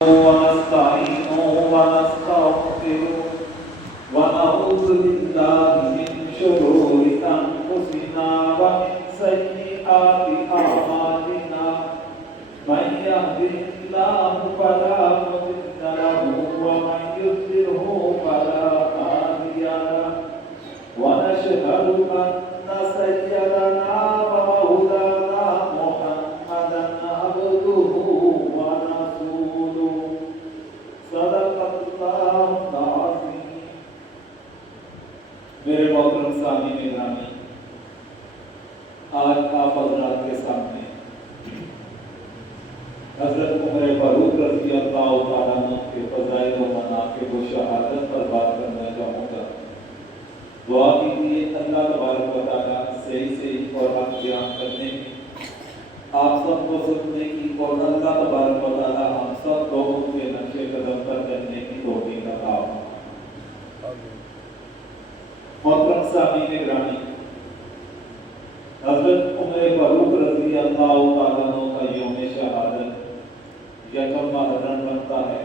ونستعينه ونستغفره ونعوذ بالله من شرور أنفسنا ومن سيئات أعمالنا من يهده الله فلا مضل له ومن يضلله فلا هادي له ونشهد أن سيدنا ومولانا محمدا عبده ورسوله صدق الله العظيم. میرے محترم سامعین گرامی، آج آپ حضرات کے سامنے حضرت عمر فاروق رضی اللہ تعالیٰ عنہ کے فضائل و مناقب و شہادت پر بات کرنا چاہوں گا۔ دعا کیجیے اللہ تبارک و تعالیٰ صحیح اور حق بیان کرنے کی، آپ سب کو سننے کی، اور اللہ تبارک و تعالیٰ ہم سب لوگوں کے نقش قدم پر چلنے کی توفیق عطا فرمائے۔ محترم سامعین گرامی، حضرت عمر فاروق رضی اللہ تعالیٰ عنہ کا یوم شہادت یکم محرم بنتا ہے،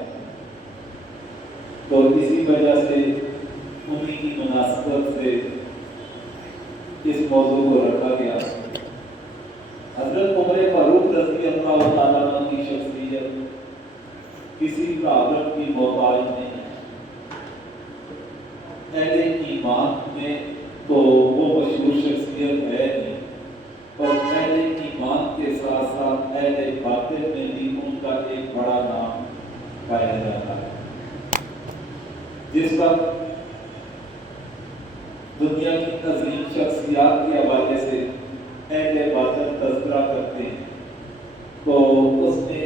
تو اسی وجہ سے انہی کی مناسبت سے اس موضوع کو رکھا گیا۔ حضرت عمر فاروق رضی اللہ تعالیٰ عنہ کی شخصیت کسی تعارف کی محتاج نہیں ہے۔ اہل ایمان میں تو وہ مشہور شخصیت ہے نہیں، اور اہل ایمان کے ساتھ ساتھ اہل باطن میں بھی ان کا ایک بڑا نام پایا جاتا ہے۔ جس وقت دنیا کی عظیم شخصیات کے حوالے سے اہل باطن تذکرہ کرتے ہیں، تو اس میں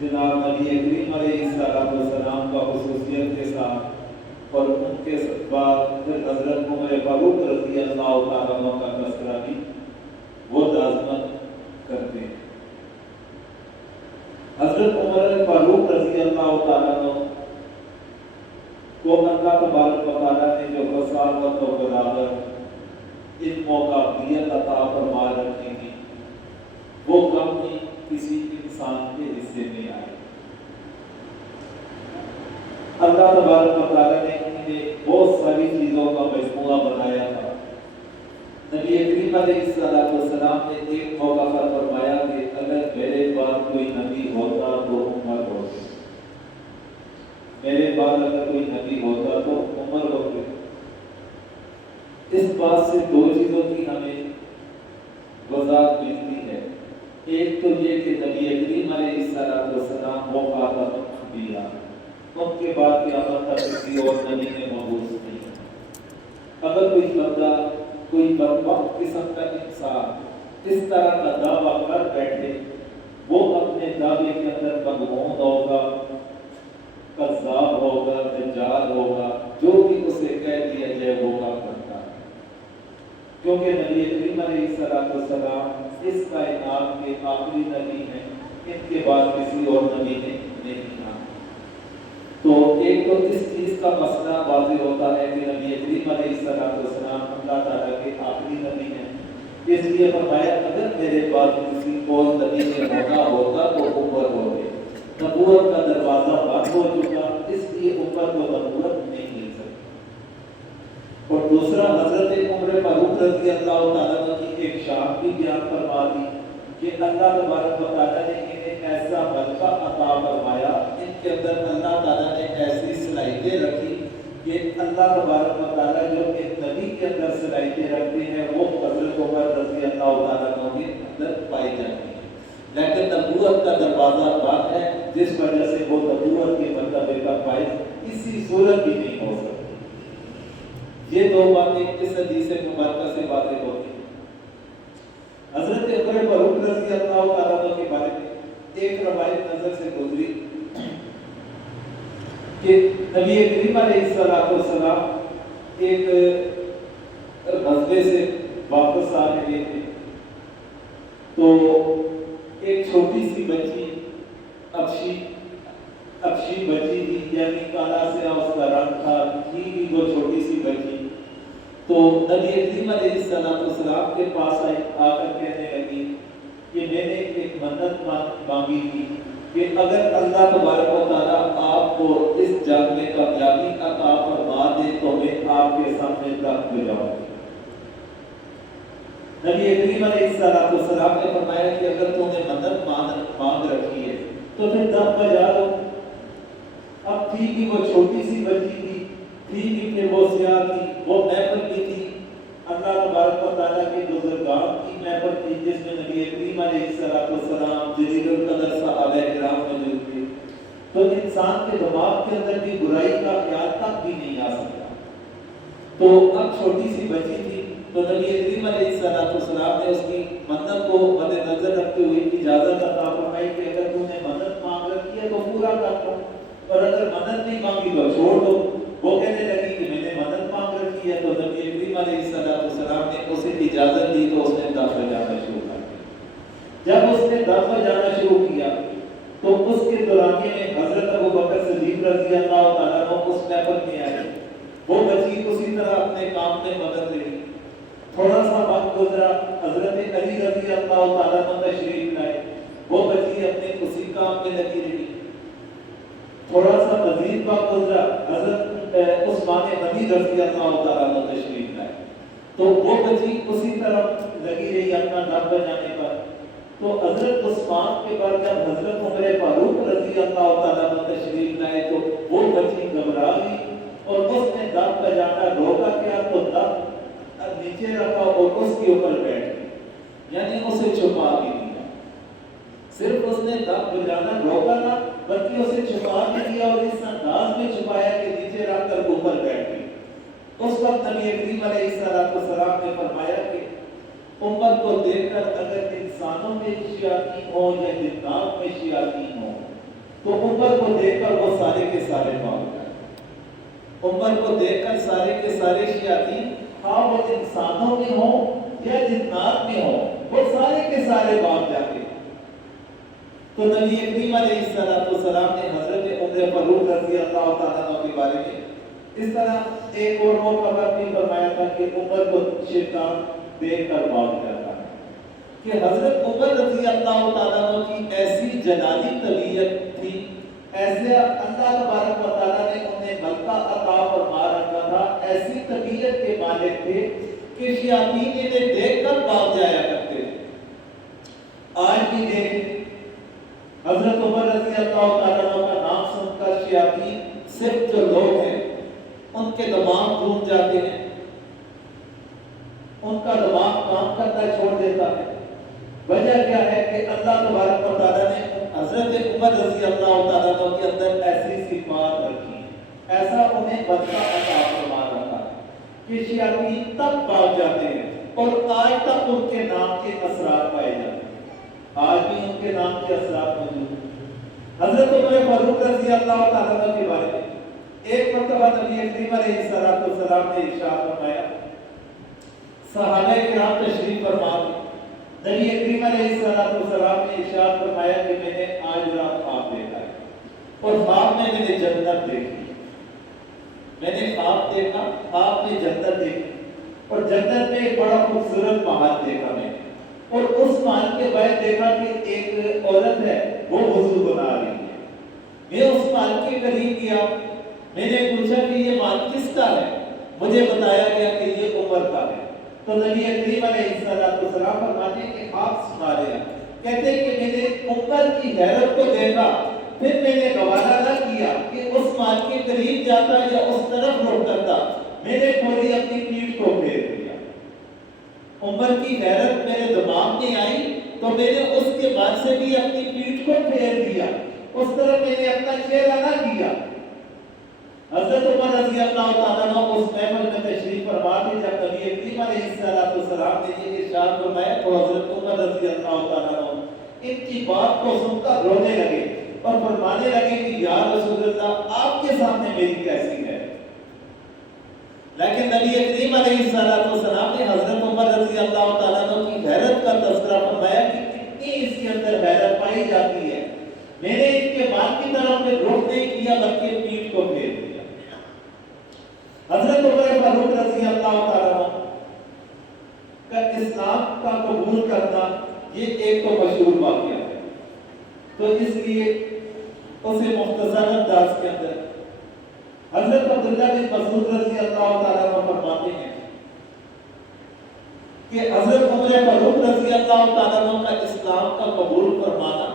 جناب نبی کریم علیہ السلام کا خصوصیت کے ساتھ اور ان کے بعد پھر حضرت عمر فاروق رضی اللہ تعالیٰ عنہ کا تذکرہ بھی وہ لازمت کرتے ہیں۔ حضرت عمر فاروق رضی اللہ تعالیٰ عنہ کو اللہ تبارک و تعالیٰ نے جو وسعت و بلاغت علم و قابلیت عطا فرما رکھی تھی، وہ کبھی کسی انسان کے حصے میں آئی۔ اللہ تبارک و تعالیٰ نے انہیں بہت ساری چیزوں کا مجموعہ بنایا تھا۔ نبی کریم علیہ السلام نے ایک موقع پر فرمایا کہ اگر میرے بعد کوئی نبی ہوتا تو عمر ہوتے، میرے بعد اگر کوئی نبی ہوتا تو عمر ہوتے۔ اس بات سے دو چیزوں کی ہمیں وضاحت ملتی ہے۔ ایک تو یہ کہ نبی کریم علیہ السلام وہ خاتم الانبیاء، ان کے بعد قیامت تک کسی اور نبی نے مبعوث نہیں۔ اگر کوئی بندہ، کوئی بدبخت قسم کا انسان اس طرح کا دعویٰ کر بیٹھے، وہ اپنے دعوے کے اندر مغمون ہوگا، کذاب ہوگا، دجال ہوگا، جو بھی اسے کہہ دیا جائے وہ کا کرتا ہے، کیونکہ نبی کریم علیہ السلام اس کائنات کے آخری نبی ہیں، ان کے بعد کسی اور نبی نے نہیں کہا۔ تو ایک تو اس چیز کا مسئلہ واضح ہوتا ہے کہ نبی کریم علیہ السلام اللہ تعالیٰ کے آخری نبی ہیں، اس لیے فرمایا اگر میرے بعد کسی اور نبی نے ہوتا تو عمر ہوتے۔ نبوت کا دروازہ بند ہو چکا، اس لیے عمر کو نبوت نہیں مل سکتی۔ اور دوسرا، حضرت عمر فاروق رضی اللہ تعالیٰ عنہ کی ایک شان بھی بیان فرما دی کہ اللہ تبارک و تعالیٰ نے انہیں ایسا ملکہ عطا فرمایا، ان کے اندر اللہ تعالیٰ نے ایسی صلاحیتیں رکھی کہ اللہ تبارک و تعالیٰ جو ایک نبی کے اندر صلاحیتیں رکھتے ہیں وہ حضرت عمر رضی اللہ تعالیٰ عنہ کے اندر پائی جاتی ہیں، لیکن نبوت کا دروازہ بند ہے، جس وجہ سے وہ نبوت کے مرتبے کا فائز کسی صورت بھی نہیں ہو سکتی۔ یہ دو باتیں اس حدیث مبارکہ سے واضح ہوتی ہیں۔ حضرت عمر فاروق رضی اللہ تعالیٰ عنہ کے بارے میں ایک روایت نظر سے گزری کہ نبی کریم علیہ السلام ایک غزوے سے واپس آ رہے تھے، تو ایک چھوٹی سی بچی ابشی بچی تھی، یعنی کالا سے اس کا رنگ تھا، تھی وہ چھوٹی سی بچی، تو نبی کریم علیہ السلام کے پاس آ کر کہنے لگی کہ میں نے ایک منت مانگی تھی کہ اگر اللہ تبارک و تعالیٰ جنگ میں کامیابی عطا فرما دے تو میں آپ کے سامنے تخت ہو جاؤں گی۔ نبی کریم علیہ السلام نے فرمایا کہ اگر تم نے مدد مانگ رکھی ہے تو پھر دم بجا لو۔ اب تھی کہ وہ چھوٹی سی بچی تھی کہ وہ سیاہ تھی، وہ محفل بھی تھی اللہ تبارک و تعالیٰ کے بزرگان کی محفل تھی جس میں نبی کریم علیہ السلام جلیل القدر صحابہ کرام موجود تھے، تو انسان کے دماغ کے اندر بھی برائی کا خیال تک بھی نہیں آ سکتا۔ تو اب چھوٹی سی بچی تھی تو نبی کریم علیہ السلام نے اس کی مدد کو مد نظر رکھتے ہوئے اجازت عطا فرمائی کہ اگر تم نے مدد مانگ رکھی ہے تو پورا کر لو، اور اگر مدد نہیں مانگی تو چھوڑ دو۔ وہ کہنے لگی کہ میں نے مدد مانگ رکھی ہے، تو نبی کریم علیہ السلام نے اسے اجازت دی تو اس نے دم بجانا شروع کر دیا۔ جب اس نے دم بجانا شروع کیا تو اس کے دورانیے میں حضرت ابوبکر صدیق رضی اللہ تعالیٰ عنہ اس محفل میں آئے۔ وہ بچی اسی طرح اپنے کام میں مدد رہی۔ تھوڑا سا وقت گزرا، حضرت علی رضی اللہ تعالیٰ عنہ تشریف لائے، وہ بچی اپنے اسی کام میں لگی رہی۔ تھوڑا سا مزید وقت گزرا، حضرت عثمان غنی رضی اللہ تعالیٰ عنہ تشریف لائے، تو وہ بچی اسی طرح لگی رہی اپنا دم بجانے پر۔ تو حضرت عثمان کے بعد جب حضرت عمر فاروق رضی اللہ تعالیٰ عنہ تشریف لائے تو وہ بچی گھبرا گئی اور اس نے دم بجانا روکا کیا تو دم نیچے رکھا اور اس کے اوپر بیٹھ گئی، یعنی اسے چھپا بھی دیا۔ صرف اس نے دم بجانا روکا نہ بلکہ اسے چھپا بھی دیا، اور اس انداز میں چھپایا کہ نیچے رکھ کر اوپر بیٹھ گئی۔ اس وقت نبی کریم علیہ السلام نے فرمایا کہ امت کو دیکھ کر اگر انسانوں میں شیاطین ہو یا جنات میں شیاطین ہو تو امت کو دیکھ کر وہ سارے کے سارے بھاگ جائیں۔ امت کو دیکھ کر سارے کے سارے شیاطین، ہاں وہ انسانوں میں ہو یا جنات میں ہو، وہ سارے کے سارے بھاگ جاتے ہیں۔ تو نبی کریم علیہ السلام نے حضرت عمر فاروق رضی اللہ تعالیٰ عنہ کے بارے میں اس طرح ایک اور موقع پر بھی فرمایا تھا کہ عمر کو شیطان دیکھ کر بھاگ جاتا ہے، کہ حضرت عمر رضی اللہ تعالیٰ عنہ کی ایسی جلالی طبیعت تھی، ایسے اللہ تبارک و تعالیٰ نے انہیں ملکہ عطا فرما رکھا تھا، ایسی طبیعت کے مالک تھے کہ شیاطین انہیں دیکھ کر بھاگ جایا کرتے تھے۔ آج بھی دیکھیں حضرت عمر رضی اللہ تعالیٰ عنہ کا نام سن کر شیاطین صرف جو لوگ ہیں ان کے دماغ گھوم جاتے ہیں، ان کا دماغ کام کرنا چھوڑ دیتا ہے۔ وجہ کیا ہے کہ اللہ تبارک و تعالیٰ نے حضرت عمر رضی اللہ تعالیٰ عنہ کے اندر ایسی صفات رکھی ہیں، ایسا انہیں بدلہ عطا فرما رکھا ہے کہ شیاطین تب بھاگ جاتے ہیں، اور آج تک ان کے نام کے اثرات پائے جاتے ہیں، آج بھی ان کے نام کے اثرات موجود ہیں۔ حضرت عمر فاروق رضی اللہ تعالیٰ عنہ کے بارے میں ایک مرتبہ نبی کریم علیہ السلام نے ارشاد فرمایا، صحابہ کرام تشریف فرما تھے، نبی کریم علیہ السلام نے ارشاد فرمایا کہ میں نے آج رات خواب دیکھا ہے، اور خواب میں نے جنت دیکھی، میں نے خواب دیکھا، خواب میں جنت دیکھی، اور جنت میں ایک بڑا خوبصورت محل دیکھا میں نے، اور اس محل کے بعد دیکھا کہ ایک عورت ہے وہ وضو بنا رہی ہے۔ میں اس محل کے قریب گیا، میں نے پوچھا کہ یہ محل کس کا ہے؟ مجھے بتایا گیا کہ یہ عمر کا ہے۔ تو نبی کریم علیہ السلام فرماتے ہیں کہ خواب سنا رہے ہیں، کہتے ہیں کہ میں نے عمر کی حیرت کو دیکھا، پھر میں نے گوارا نہ کیا کہ اس محل کے قریب جاتا یا اس طرف رخ کرتا، میں نے فوری اپنی پیٹھ کو پھیر دیا۔ عمر کی حیرت میرے دماغ میں آئی تو میں نے اس کے بعد سے بھی اپنی پیٹھ کو پھیر دیا، اس طرح میں نے اپنا چہرہ نہ کیا۔ حضرت عمر رضی اللہ تعالیٰ عنہ اس محفل میں تشریف فرما تھے جب نبی کریم علیہ السلام نے یہ ارشاد فرمایا تو حضرت عمر رضی اللہ تعالیٰ عنہ ان کی بات کو سن کر رونے لگے اور فرمانے لگے کہ یا رسول اللہ آپ کے سامنے میری کیسی ہے؟ لیکن نبی کریم علیہ السلام نے حضرت عمر رضی اللہ تعالیٰ عنہ کی حیرت کا تذکرہ فرمایا کہ کتنی اس کے اندر حیرت پائی جاتی ہے، میں نے ان کے بات کی طرف میں رخ نہیں کیا بلکہ پیٹھ کو پھیر دیا۔ حضرت عمر فاروق رضی اللہ تعالیٰ عنہ کا اسلام کا قبول کرنا یہ ایک تو مشہور واقعہ ہے، تو اس لیے اسے مختصر انداز کے اندر حضرت عبداللہ بن مسعود رضی اللہ تعالیٰ عنہ فرماتے ہیں کہ حضرت عمر فاروق رضی اللہ تعالیٰ عنہ کا اسلام کا قبول فرمانا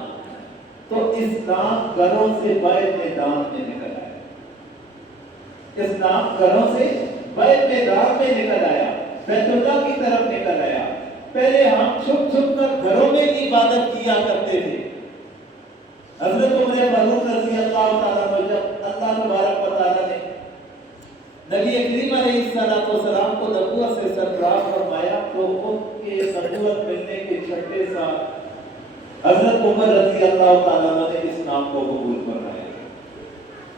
تو اسلام گھروں سے باہر میدان میں نکل آیا، اسلام گھروں سے باہر میدان میں نکل آیا، بیت اللہ کی طرف نکل آیا۔ پہلے ہم چھپ چھپ کر گھروں میں عبادت کیا کرتے تھے۔ حضرت عمر فاروق رضی اللہ تعالیٰ عنہ جب اللہ تبارک و تعالیٰ نے نبی کریم علیہ السلام کو نبوت سے سرفراز فرمایا تو ان کے نبوت ملنے کے چھٹے سال حضرت عمر رضی اللہ تعالیٰ عنہ نے اسلام کو قبول فرمایا،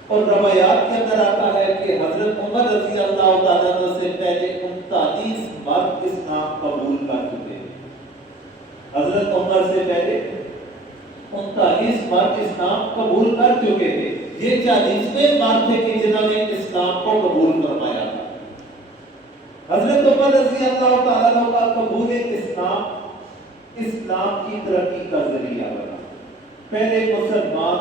اور روایات کے اندر آتا ہے کہ حضرت عمر رضی اللہ تعالیٰ عنہ سے پہلے 39 مرد اسلام قبول کر چکے ہیں۔ حضرت عمر سے پہلے 39 مرد اسلام قبول کر چکے تھے، یہ 40ویں مرد تھے کہ جنہوں نے اسلام کو قبول فرمایا تھا۔ حضرت عمر رضی اللہ تعالیٰ عنہ کا قبول اسلام کی ترقی کا ذریعہ بنا۔ پہلے مسلمان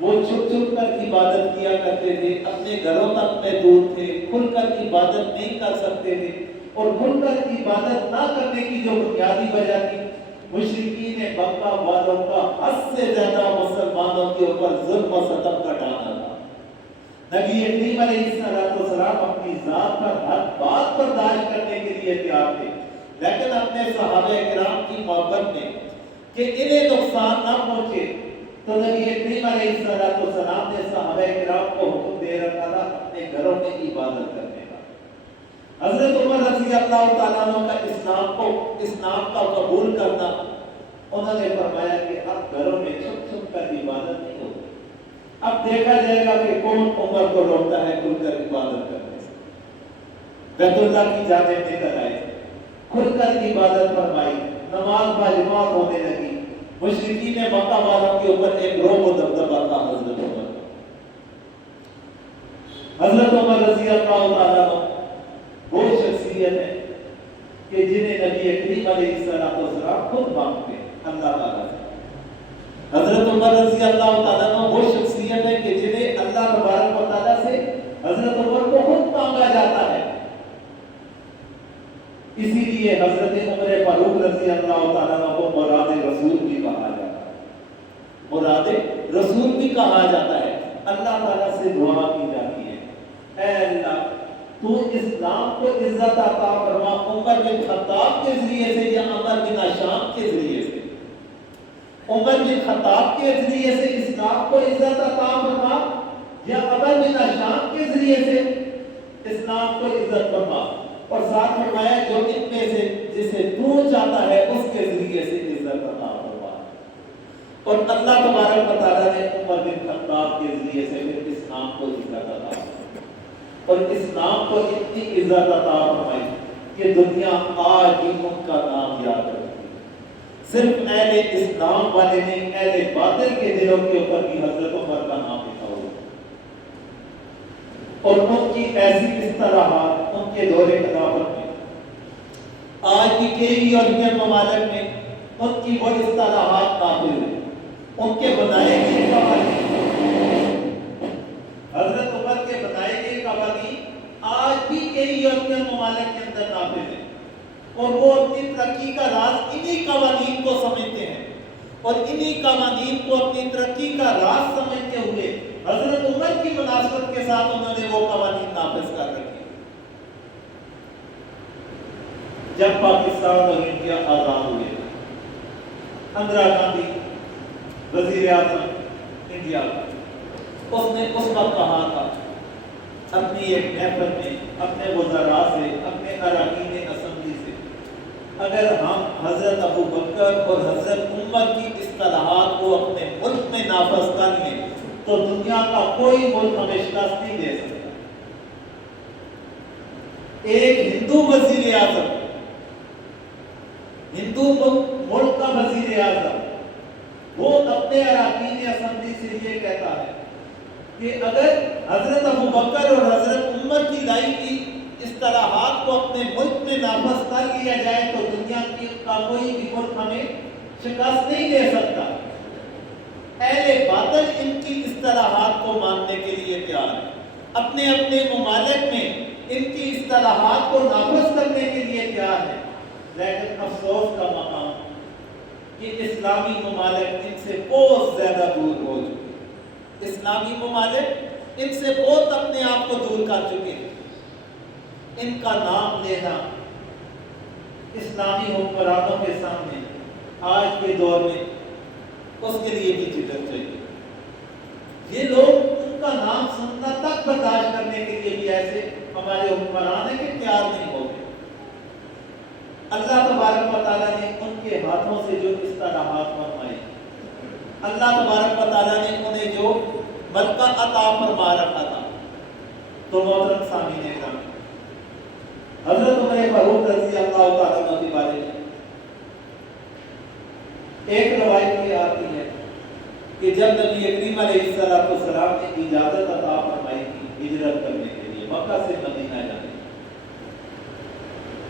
وہ چھپ چھپ کر عبادت کیا کرتے تھے، اپنے گھروں تک محدود تھے، کھل کر عبادت نہیں کر سکتے تھے، اور کھل کر عبادت نہ کرنے کی جو بنیادی وجہ تھی، مشرکین مکہ والوں کا حد سے زیادہ مسلمانوں کے اوپر ظلم و ستم کا ڈالا تھا۔ نبی کریم علیہ السلام اپنی ذات پر ہر بات برداشت کرنے کے لیے تیار تھے، لیکن اپنے صحابہ کرام کی محبت میں کہ انہیں نقصان نہ پہنچے تو نبی کریم علیہ السلام نے صحابہ کرام کو حکم دے رکھا تھا اپنے گھروں میں عبادت کرنے کا۔ حضرت عمر رضی اللہ تعالیٰ عنہ کا اسلام کا قبول کرنا، انہوں نے فرمایا کہ اب گھروں میں چھپ چھپ کر عبادت نہیں ہوتی، اب دیکھا جائے گا کہ کون عمر کو روکتا ہے کھل کر عبادت کرنے سے۔ بیت اللہ کی جانب نکل آئے، کھل کر عبادت فرمائی، نماز باجماعت ہونے لگی۔ مشرکین مکہ والوں کے اوپر ایک رعب و دبدبہ تھا حضرت عمر کا۔ حضرت عمر رضی اللہ تعالیٰ عنہ وہ شخصیت ہے کہ جنہیں نبی کریم علیہ السلام خود مانگتے ہیں اللہ تعالیٰ سے۔ حضرت عمر رضی اللہ تعالیٰ عنہ وہ شخصیت ہے کہ جنہیں اللہ تبارک و تعالیٰ سے حضرت عمر کو خود مانگا جاتا ہے۔ اسی لیے حضرت عمر فاروق رضی اللہ تعالیٰ عنہ کو مراد رسول بھی کہا جاتا ہے، مراد رسول بھی کہا جاتا ہے۔ اللہ تعالیٰ سے دعا کی جاتی ہے، اے اللہ تو اسلام کو عزت عطا فرما، عمر بن خطاب کے ذریعے سے یا عمر بن ہشام کے ذریعے سے، عمر بن خطاب کے ذریعے سے اسلام کو عزت عطا فرما یا عمر بن ہشام کے ذریعے سے اسلام کو عزت فرما، اور ساتھ فرمایا جو ان میں سے جسے تو چاہتا ہے اس کے ذریعے سے عزت عطا فرما۔ اور اللہ تبارک و تعالیٰ نے عمر بن خطاب کے ذریعے سے پھر اسلام کو عزت عطا فرمائی، اور اسلام کو اتنی عزت عطا فرمائی کہ دنیا آج بھی ان کا نام یاد رکھتی ہے۔ صرف اہل اسلام والے نہیں، اہل باطل کے دلوں کے اوپر بھی حضرت عمر کا نام لکھا ہوا، اور ان کی ایسی اصطلاحات ان کے دور خلافت میں آج بھی کئی یورپین ممالک میں ان کی وہ اصطلاحات نافذ ہیں، ان کے بنائے گئے قوانین، حضرت عمر کے بنائے گئے قوانین آج بھی کئی یورپین ممالک کے اندر نافذ ہیں، اور وہ اپنی ترقی کا راز انہی قوانین کو سمجھتے ہیں، اور انہی قوانین کو اپنی ترقی کا راز سمجھتے ہوئے حضرت عمر کی مناسبت کے ساتھ انہوں نے وہ قوانین نافذ کر رکھے۔ جب پاکستان اور انڈیا آزاد ہوئے، اندرا گاندھی وزیر اعظم انڈیا کا، اس نے اس وقت کہا تھا اپنی ایک محفل میں اپنے وزراء سے، اپنے اراکین اسمبلی سے، اگر ہم حضرت ابو بکر اور حضرت عمر کی اصطلاحات کو اپنے ملک میں نافذ کر لیں تو دنیا کا کوئی ملک ہمیں شکست نہیں دے سکتا۔ ایک ہندو وزیر اعظم، ہندو ملک کا وزیر اعظم، وہ اپنے اراکین اسمبلی سے یہ کہتا ہے کہ اگر حضرت ابو بکر اور حضرت عمر کی لائی کی اصطلاحات کو اپنے ملک میں نافذ کر لیا جائے تو دنیا کا کوئی بھی ملک ہمیں شکست نہیں دے سکتا۔ اہل باطل ان کی اصطلاحات کو ماننے کے لیے تیار ہے، اپنے اپنے ممالک میں ان کی اصطلاحات کو نافذ کرنے کے لیے تیار ہیں، لیکن افسوس کا مقام کہ اسلامی ممالک ان سے بہت زیادہ دور ہو چکے، اسلامی ممالک ان سے بہت اپنے آپ کو دور کر چکے ہیں۔ ان کا نام لینا اسلامی حکمرانوں کے سامنے آج کے دور میں اس کے لیے بھی جرأت چاہیے۔ یہ لوگ ان کا نام سننا تک برداشت کرنے کے لیے بھی ایسے ہمارے حکمران ہیں کہ تیار نہیں ہو گئے۔ اللہ تبارک و تعالیٰ نے ان کے ہاتھوں سے جو اصطلاحات فرمائی، اللہ تبارک و تعالیٰ نے انہیں جو ملکہ عطا فرما رکھا تھا، تو محترم سامعین اکرام، حضرت عمر فاروق رضی اللہ تعالیٰ عنہ کے بارے میں ایک روایت یہ آتی ہے کہ جب نبی کریم علیہ السلام نے اجازت عطا فرمائی تھی ہجرت کرنے کے لیے مکہ سے مدینہ جانے،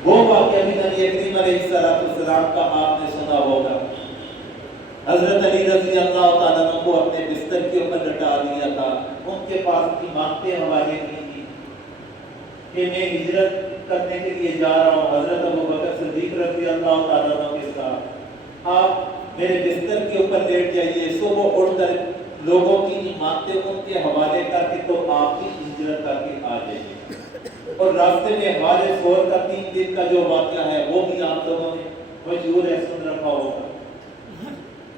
وہ واقعہ بھی نبی کریم علیہ السلام کا آپ نے سنا ہوگا۔ حضرت علی رضی اللہ تعالیٰ عنہ کو اپنے بستر کے اوپر لٹا دیا تھا، ان کے پاس ایمانتیں حوالے کی تھی کہ میں ہجرت کرنے کے لیے جا رہا ہوں، حضرت ابوبکر صدیق رضی اللہ تعالیٰ عنہ کے ساتھ آپ میرے بستر کے اوپر لیٹ جائیے، صبح اٹھ کر لوگوں کی ایمانتیں ان کے حوالے کر کے تو آپ کی ہجرت کر کے آ جائیے۔ اور راستے میں ہمارے سور کا 3 دن کا جو واقعہ ہے وہ بھی آپ لوگوں نے مشہور ہے، سن رکھا ہوگا۔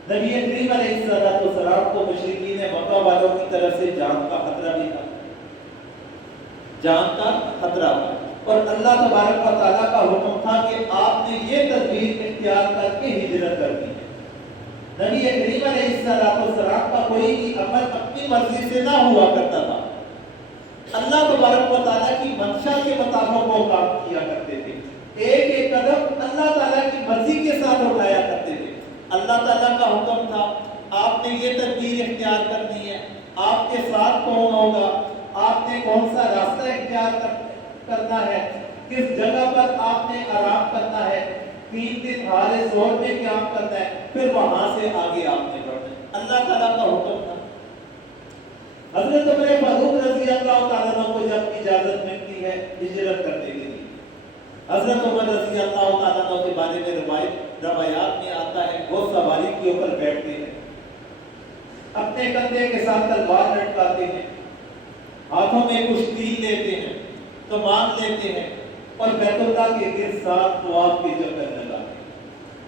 نبی کریم علیہ السلام کو مشرکین مکہ والوں کی طرف سے جان کا خطرہ بھی تھا، جان کا خطرہ تھا، اور اللہ تبارک و تعالیٰ کا حکم تھا کہ آپ نے یہ تدبیر اختیار کر کے ہجرت کر دی ہے۔ نبی کریم علیہ السلام کا کوئی بھی عمل اپنی مرضی سے نہ ہوا کرتا تھا، اللہ تبارک و تعالیٰ کی منشا کے مطابق وہ کام کیا کرتے تھے، ایک ایک قدم اللہ تعالیٰ کی مرضی کے ساتھ اٹھایا کرتے تھے۔ اللہ تعالیٰ کا حکم تھا آپ نے یہ تدبیر اختیار کرنی ہے، آپ کے ساتھ کون ہوگا، آپ نے کون سا راستہ اختیار کرنا ہے، کس جگہ پر آپ نے آرام کرنا ہے، 3 دن ہارے زور میں قیام کرنا ہے، پھر وہاں سے آگے آپ نے بڑھنا ہے۔ اللہ تعالیٰ کا حکم تھا۔ حضرت عمر فاروق رضی اللہ تعالیٰ عنہ کو جب اجازت ملتی ہے ہجرت کرنے کے لیے، حضرت عمر رضی اللہ تعالیٰ عنہ کے بارے میں روایات میں آتا ہے وہ سواری کے اوپر بیٹھتے ہیں، اپنے کندھے کے ساتھ تلوار لٹکاتے ہیں، ہاتھوں میں کچھ تیل لیتے ہیں، کمان لیتے ہیں، اور بیت اللہ کے گرد 7 طواف کے چکر لگاتے ہیں۔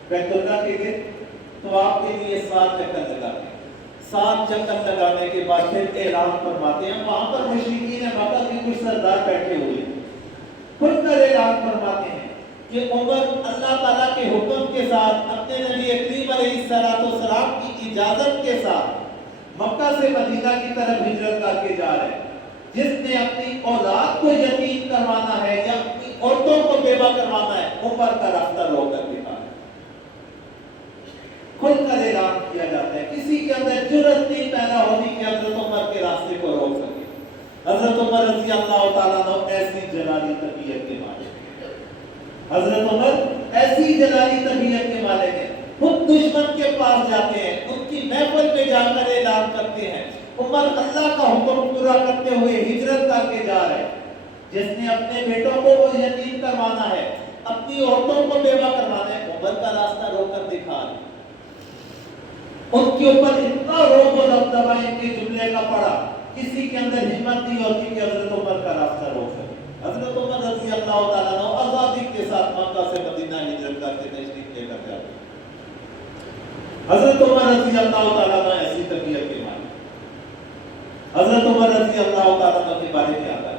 بیت اللہ کے گرد طواف کے لیے 7 چکر لگاتے ہیں۔ 7 چکر لگانے کے بعد پھر اعلان فرماتے ہیں، وہاں پر مشرکین مکہ کے کچھ سردار بیٹھے ہوئے ہیں، کھل کر اعلان فرماتے ہیں کہ عمر اللہ تعالیٰ کے حکم کے ساتھ اپنے نبی کریم علیہ السلام کی اجازت کے ساتھ مکہ سے مدینہ کی طرف ہجرت کر کے جا رہے ہیں۔ جس نے اپنی اولاد کو یتیم کروانا ہے یا اپنی عورتوں کو بیوہ کروانا ہے، عمر کا راستہ روک کر دکھا ہے، کھل کر اعلان کیا جاتا ہے۔ کسی کے اندر جرأت نہیں پیدا ہوتی کہ حضرت عمر کے راستے کو روک سکے۔ حضرت عمر رضی اللہ تعالیٰ عنہ ایسی جلالی طبیعت کے مالک ہیں، حضرت عمر ایسی جلالی طبیعت کے مالک ہیں، خود دشمن کے پاس جاتے ہیں، ان کی محفل پہ جا کر اعلان کرتے ہیں۔ عمر اللہ کا حکم پورا کرتے ہوئے ہجرت کر کے جا رہے ہیں۔ جس نے اپنے بیٹوں کو وہ یتیم کروانا ہے، اپنی عورتوں کو بیوہ کروانا ہے، عمر کا راستہ روک کر دکھا رہے ہیں۔ ان کے اوپر اتنا روب و دبدبہ ان کے جملے کا پڑا، کسی کے اندر ہمت نہیں ہوتی کہ حضرت عمر کا راستہ روک سکے۔ حضرت عمر رضی اللہ تعالیٰ عنہ آزادی کے ساتھ مکہ سے مدینہ ہجرت کر کے تشریف لے کر جاتے ہیں۔ حضرت عمر رضی اللہ تعالیٰ عنہ ایسی طبیعت کے مالک، حضرت عمر رضی اللہ تعالیٰ عنہ کے بارے میں آتا ہے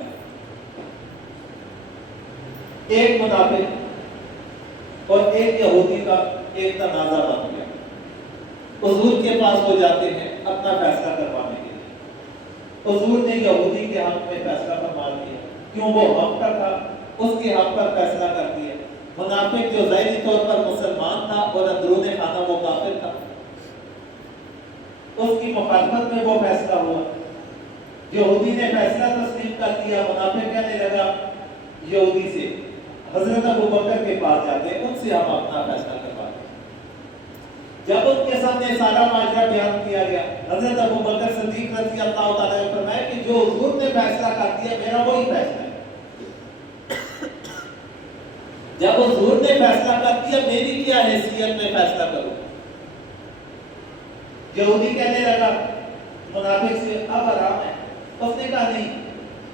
ایک منافق اور ایک یہودی کا ایک تنازع بن گیا۔ حضور کے پاس وہ جاتے ہیں اپنا فیصلہ کروانے کے لیے۔ حضور نے یہودی کے حق میں فیصلہ فرما دیا، کیوں وہ حق کا تھا، اس کے حق پر فیصلہ کر دیا۔ منافق جو ظاہری طور پر مسلمان تھا اور اندرون خانہ وہ کافر تھا، اس کی مخالفت میں وہ فیصلہ ہوا۔ یہودی نے فیصلہ تسلیم کر دیا، منافق کہنے لگا یہودی سے حضرت ابوبکر کے پاس جاتے ہیں، ان سے ہم اپنا فیصلہ کرواتے ہیں۔ جب ان کے سامنے سارا ماجرا بیان کیا گیا، حضرت ابوبکر صدیق رضی اللہ تعالیٰ نے فرمایا کہ جو حضور نے فیصلہ کر دیا میرا وہی فیصلہ ہے. جب حضور نے فیصلہ کر دیا میری کیا حیثیت میں فیصلہ کروں. یہودی کہنے لگا منافق سے اب آرام ہے. اس نے کہا نہیں,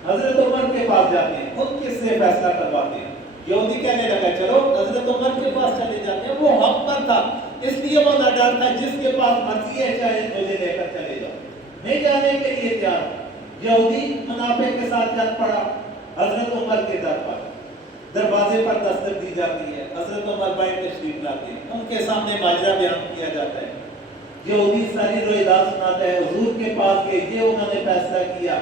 حضرت عمر کے پاس جاتے ہیں, ان کس سے فیصلہ کرواتے ہیں. یہودی کہنے لگا چلو حضرت عمر کے پاس چلے جاتے ہیں, وہ حق پر تھا اس لیے وہ نہ ڈالتا, جس کے پاس مرضی ہے چاہے مجھے لے کر چلے جاؤ, میں جانے کے لیے تیار ہوں. یہودی منافق کے ساتھ چل پڑا حضرت عمر کے در پر. دروازے پر دستک دی جاتی ہے, حضرت عمر بیٹھ تشریف لاتے ہیں, ان کے سامنے ماجرا بیان کیا جاتا ہے. یہودی ساری روایات سناتا ہے حضور کے پاس گئے, یہ انہوں نے فیصلہ کیا,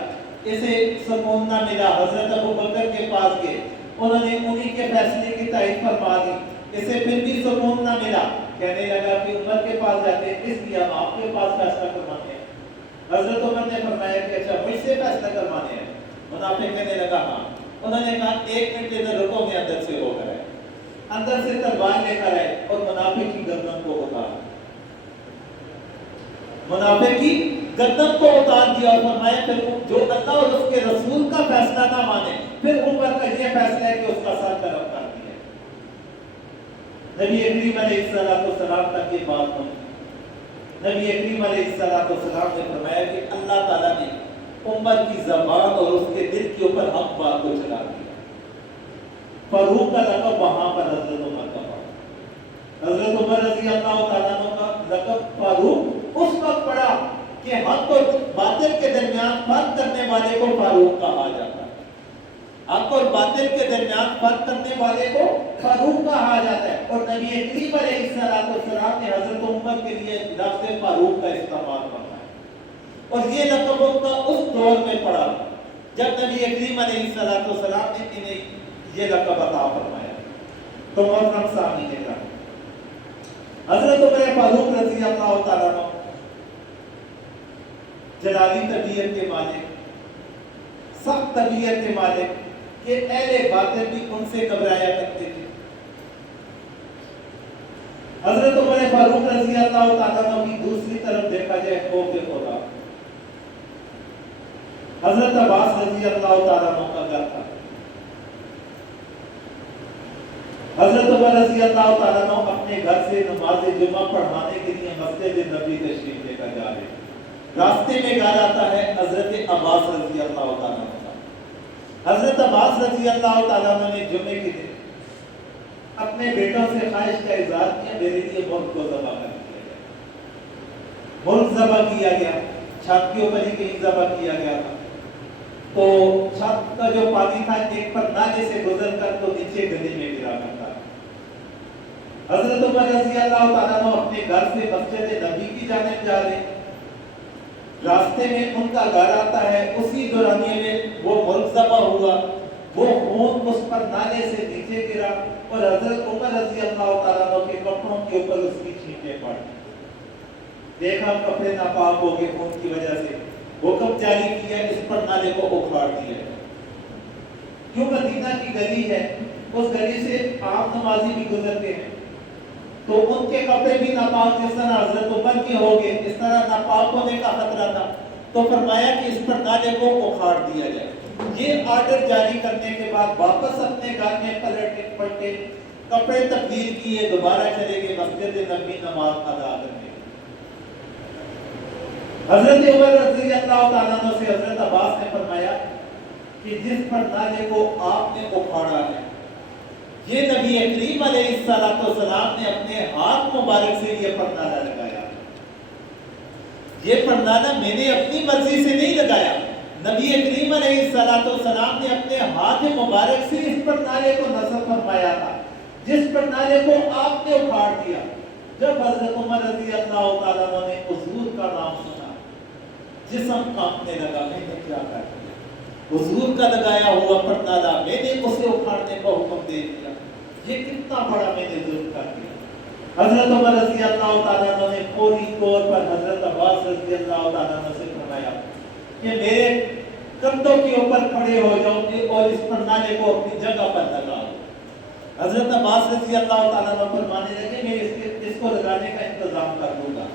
اسے سکون نہ ملا. حضرت ابو بکر کے پاس گئے, انہوں نے انہی کے فیصلے کی تائید فرما دی, اسے پھر بھی سکون نہ ملا. کہنے لگا کہ عمر کے پاس جاتے ہیں, اس لیے ہم آپ کے پاس فیصلہ کرواتے ہیں. حضرت عمر نے فرمایا کہ اچھا مجھ سے فیصلہ کروانے ہیں. منافق کہنے لگا ہاں. انہوں نے کہا ایک منٹ ادھر رکو, میں اندر سے ہو کر آئے. اندر سے تلوار لے کر آئے اور منافق کی گردن کو اتارا, منافق کی گردن کو اتار دیا اور فرمایا پھر جو اللہ اور اس کے رسول کا فیصلہ نہ مانے, پھر عمر کا یہ فیصلہ ہے کہ اس کا سر طرف کر دیا. نبی کریم علیہ السلام تک یہ بات پہنچی. نبی کریم علیہ السلام نے فرمایا کہ اللہ تعالیٰ نے عمر کی زبان اور اس کے دل کے اوپر حق بات کو چلا دیا. فاروق کا لقب وہاں پر حضرت عمر کا پڑا. حضرت عمر رضی اللہ تعالیٰ عنہ کا لقب فاروق اس وقت پڑا کہ حق اور باطل کے درمیان فرق کرنے والے کو فاروق کہا جاتا ہے. حق اور باطل کے درمیان فرق کرنے والے کو فاروق کہا جاتا ہے. اور نبی کریم علیہ السلام نے حضرت عمر کے لیے لفظ فاروق کا استعمال فرمایا. اور یہ لقب ان کا اس دور میں پڑا جب نبی کریم علیہ السلام نے انہیں یہ لقب عطا فرمایا. تو محترم سامعین کرام, حضرت عمر فاروق رضی اللہ تعالیٰ عنہ جلالی طبیعت کے مالک, سخت طبیعت کے مالک, کہ اہل باطل بھی ان سے گھبرایا کرتے تھے. حضرت عمر فاروق رضی اللہ تعالیٰ عنہ کی دوسری طرف دیکھا جائے خوف خدا. حضرت عباس رضی اللہ تعالیٰ عنہ کا گھر تھا. حضرت عمر رضی اللہ تعالیٰ عنہ اپنے گھر سے نماز جمعہ پڑھانے کے لیے مسجد نبوی تشریف لے کر جا رہے ہیں. راستے میں گھر آتا ہے حضرت عباس رضی اللہ تعالیٰ عنہ کا. حضرت عباس رضی اللہ تعالیٰ عنہ نے جمعے کے دن اپنے بیٹوں سے خواہش کا اظہار کیا, میرے لیے ملک کو ذبح کر دیا گیا. ملک ذبح کیا گیا, چھت کے اوپر ہی کہیں ذبح کیا گیا تھا. تو چھت کا جو پانی تھا ایک پر نالے سے گزر کر تو نیچے گلی میں گرا کرتا. حضرت عمر رضی اللہ تعالیٰ عنہ اپنے گھر سے مسجد نبی کی جانب جا رہے. راستے میں ان کا گھر آتا ہے, اسی دورانیے میں وہ ملک ذبح ہوا, وہ خون اس پر نالے سے نیچے گرا اور حضرت عمر رضی اللہ تعالیٰ عنہ کے کپڑوں کے اوپر اس کی چھینٹیں پڑی. دیکھا کپڑے ناپاک ہو گئے خون کی وجہ سے, حکم جاری کیا اس پر نالے کو اکھاڑ دیا. کیوں مدینہ کی گلی ہے, اس گلی سے عام نمازی بھی گزرتے ہیں, تو ان کے کپڑے بھی ناپاک جس طرح حضرت عمر کے ہو گئے, اس طرح ناپاک ہونے کا خطرہ تھا. تو فرمایا کہ اس پر نالے کو اکھاڑ دیا جائے. یہ آرڈر جاری کرنے کے بعد واپس اپنے گھر میں پلٹے, کپڑے تبدیل کیے, دوبارہ چلے گئے مسجد نبوی نماز ادا کرنے. حضرت عمر رضی اللہ تعالیٰ عنہ سے حضرت عباس نے فرمایا کہ جس پر نالے کو آپ نے اکھاڑا ہے یہ نبی کریم علیہ السلام نے اپنے ہاتھ مبارک سے یہ پردانہ لگایا. یہ پردانہ میں نے اپنی مرضی سے نہیں لگایا, نبی کریم علیہ السلام نے اپنے ہاتھ مبارک سے اس پردانے کو نصب فرمایا تھا, جس پردانے کو آپ نے اکھاڑ دیا. جب حضرت عمر رضی اللہ تعالیٰ عنہ نے حضور کا نام سنا, جسم کانپنے لگا, میں نے کیا کر دیا, حضور کا لگایا ہوا پردہ میں نے اسے اکھاڑنے کا حکم دے دیا, یہ کتنا بڑا میں نے ظلم کر دیا. حضرت عمر رضی اللہ تعالیٰ عنہ نے فوری طور پر حضرت عباس رضی اللہ تعالیٰ عنہ سے فرمایا کہ میرے کندھوں کے اوپر کھڑے ہو جاؤ اور اس پردانے کو اپنی جگہ پر لگاؤ. حضرت عباس رضی اللہ تعالیٰ عنہ فرمانے لگے میں اس کو لگانے کا انتظام کر دوں گا.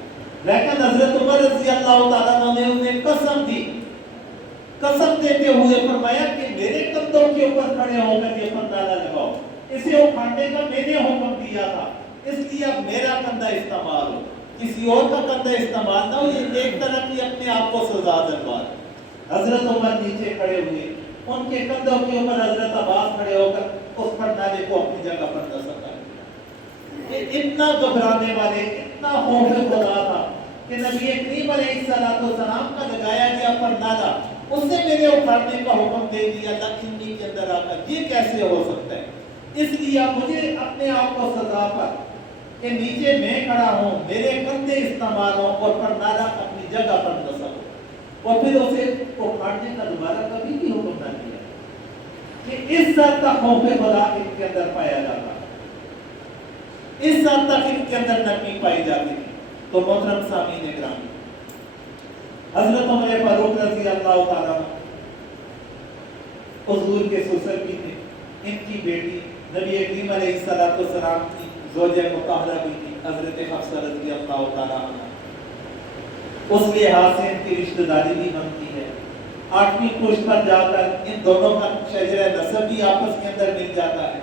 لیکن حضرت عمر رضی اللہ تعالیٰ عنہ نے انہیں قسم دی قسم دیتے ہوئے فرمایا کہ میرے کندھوں کے اوپر کھڑے ہو کر یہ پردہ لگاؤ، اسے اٹھانے کا میں نے حکم دیا تھا، اس لیے اب میرا کندھا استعمال ہو، کسی اور کا کندھا استعمال نہ ہو، یہ ایک طرح کی اپنے آپ کو سزا دلوار۔ حضرت عمر نیچے کھڑے ہوئے، ان کے کندھوں کے اوپر حضرت عباس کھڑے ہو کر اس پردے کو اپنی جگہ پر نصب کر دیا۔ یہ اتنا گھبرانے والے، اتنا خوف خدا تھا کہ نبی کریم علیہ السلام کا لگایا گیا پردہ اس سے میرے اٹھانے کا حکم دے دیا لکھنی کے اندر آ کر، یہ کیسے ہو سکتا ہے؟ اس لیے مجھے اپنے آپ کو سزا پر کہ نیچے میں کھڑا ہوں، میرے کندھے استعمال ہوں اور پردہ اپنی جگہ پر نصب ہو، اور پھر اسے اٹھانے کا دوبارہ کبھی بھی حکم نہ دیا کہ اس حد تک خوف خدا ان کے اندر پایا جاتا، اس حد تک ان کے اندر نرمی پائی جاتی تھی۔ تو محترم سامعین گرامی، حضرت عمر فاروق رضی اللہ تعالیٰ حضور کے سسر بھی تھے، ان کی بیٹی نبی کریم علیہ السلام کی زوجہ مطہرہ بھی تھی، حضرت حفصہ رضی اللہ تعالیٰ عنہ، اس لحاظ سے ان کی رشتہ داری بھی بنتی ہے۔ 8ویں پشت پر جا کر ان دونوں کا شجرہ نسب بھی آپس کے اندر مل جاتا ہے۔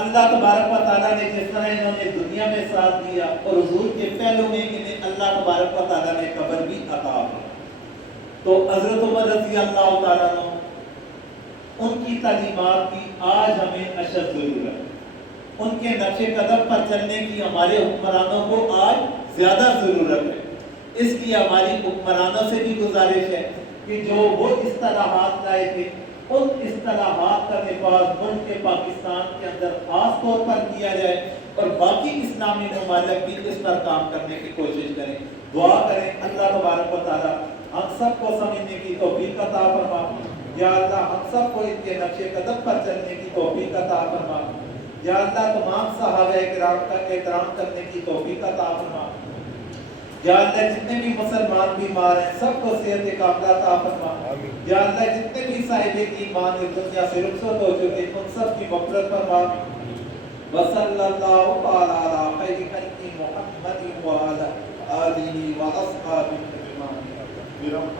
اللہ تبارک و تعالیٰ نے جس طرح انہوں نے دنیا میں ساتھ دیا اور حضور کے پہلو میں انہیں اللہ تبارک و تعالیٰ نے قبر بھی عطا کی۔ تو حضرت عمر رضی اللہ تعالیٰ عنہ، ان کی تعلیمات کی آج ہمیں اشد ضرورت ہے، ان کے نقش قدم پر چلنے کی ہمارے حکمرانوں کو آج زیادہ ضرورت ہے۔ اس لیے ہماری حکمرانوں سے بھی گزارش ہے کہ جو وہ اصطلاحات لائے تھے، ان اصطلاحات کا نفاذ ملک پاکستان کے اندر خاص طور پر کیا جائے اور باقی اسلامی ممالک بھی اس پر کام کرنے کی کوشش کریں۔ دعا کریں اللہ تبارک و تعالیٰ ہم سب کو سمجھنے کی توفیق عطا فرما، یا اللہ ہم سب کو ان کے نقش قدم پر چلنے کی توفیق عطا فرما، یا اللہ تمام صحابہ کرام کا احترام کرنے کی توفیق عطا فرما، یا اللہ جتنے بھی مسلمان بیمار ہیں سب کو صحت کاملہ عطا فرما، یا اللہ جتنے بھی صاحب ایمان اس دنیا سے رخصت ہو چکے ان سب کی مغفرت فرما۔ وصلی اللہ تعالی علی خیر خلق محمد وعلی آلہ واصحابہ اجمعین۔